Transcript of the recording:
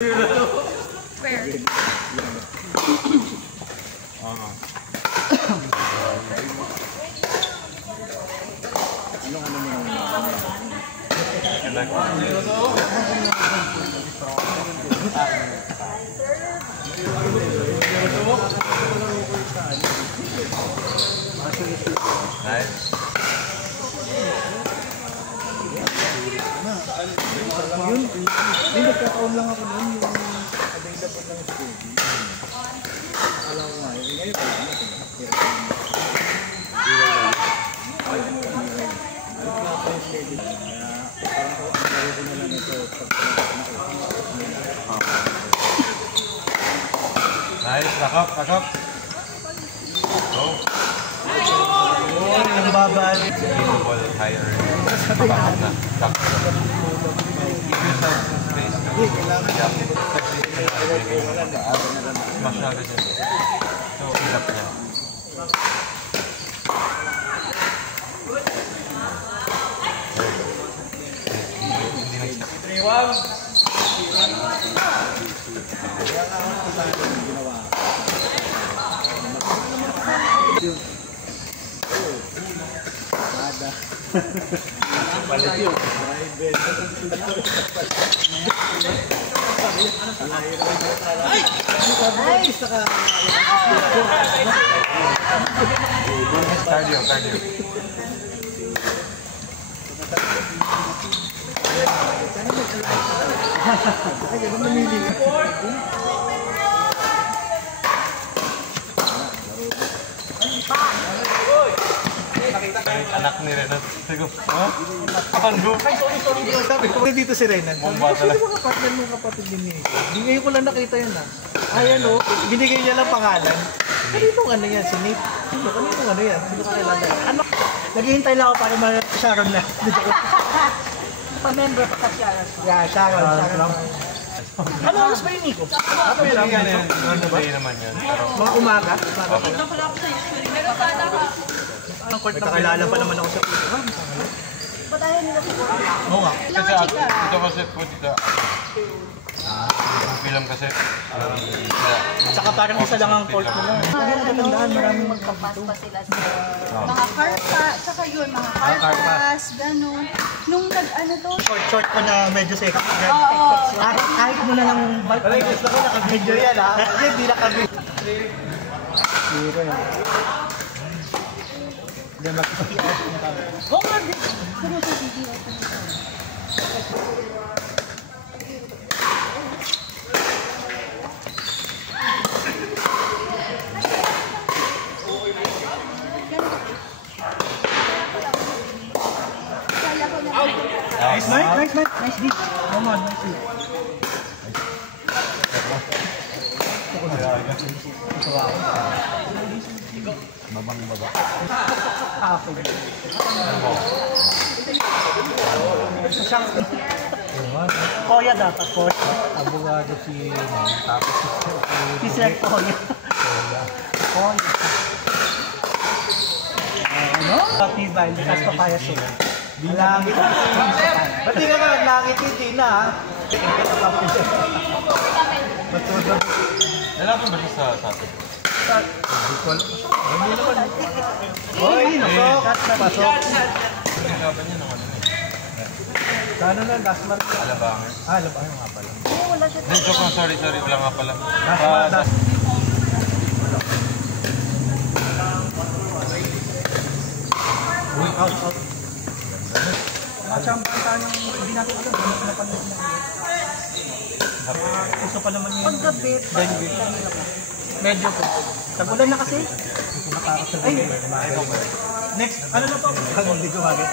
Where? Yun, nagkataon lang ako nun yung available ng school. Alam ko nga, ngayon pa lang natin. Nice, rakap. Go. Ang babal. Ball higher. Bakit na. Give yourself space. Smash na agad yun. So, hirap niya. Hindi nag-stop. 3-1. Nada. Palit yun. Cardio. Anak ni Renan. Sabi ko, ha? Ano? Ay, sorry. Sabi ko dito si Renan. Bomba talaga. Sino mga partner mo kapatid din ni Nico? Ngayon ko lang nakita yan Ayan binigay niya lang pangalan. Kaninong ano yan? Si Nick? Kaninong ano yan? Sino kakilala? Ano? Naghihintay lang ako para Sharon na. Pa-member pa Sharon. Yeah, Sharon. Ano oras ba yun, Nico? Ako yun yan. Day naman yan. Mga umaga? Meron sana ka. May kakilala pa naman ako sa puso. Ba't ayaw nila si Court? Oo nga. Kasi ito kasi po dito. Yung film kasi. Saka parang isa lang ang court nila. Magandaan, maraming magpapas pa sila sa mga karpa, tsaka yun, mga karpas, gano'n. Nung nag-ano to? Short ko na medyo second. Oo. Kahit mo na lang bike. Pero gusto ko nakabidyo yan Yan, di nakabidyo. Dito yan. Hindi mag-i-out na kami. Oo nga, sino sa video? Nice deep. Come on, nice deep. Babang-baba. Hapon. Koya dapat, Koya. Abogado si tapos si Sir Koya. Koya. Ano? Patibay, likas papaya so. Bilangit. Ba't di ka ba naglangit hindi na Matulog. Nalaban ba siya sa atin? Hindi naman. Hoy, pasok. Nalaban niya naman. Kano na, last month? Alabangan. Alabangan nga pala. Wala siya. Joke lang, sorry lang nga pala. Last out. Nakachampan tayo ng hindi natin alam. Hindi napanood na. Gusto pa naman yung... Paggabi, Medyo po. Tagulan na kasi. Ay, next, ano na po? Hindi gumagit.